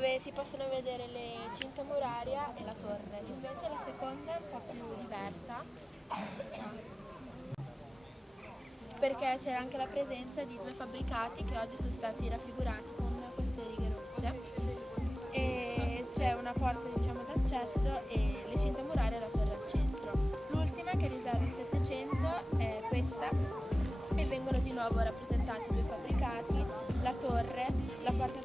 dove si possono vedere le cinta muraria e la torre. Invece la seconda è un po' più diversa, perché c'era anche la presenza di due fabbricati che oggi sono stati raffigurati con queste righe rosse, e c'è una porta, diciamo, d'accesso e le cinta muraria e la torre al centro. L'ultima, che risale al Settecento, è questa, e vengono di nuovo rappresentati due fabbricati, la torre, la porta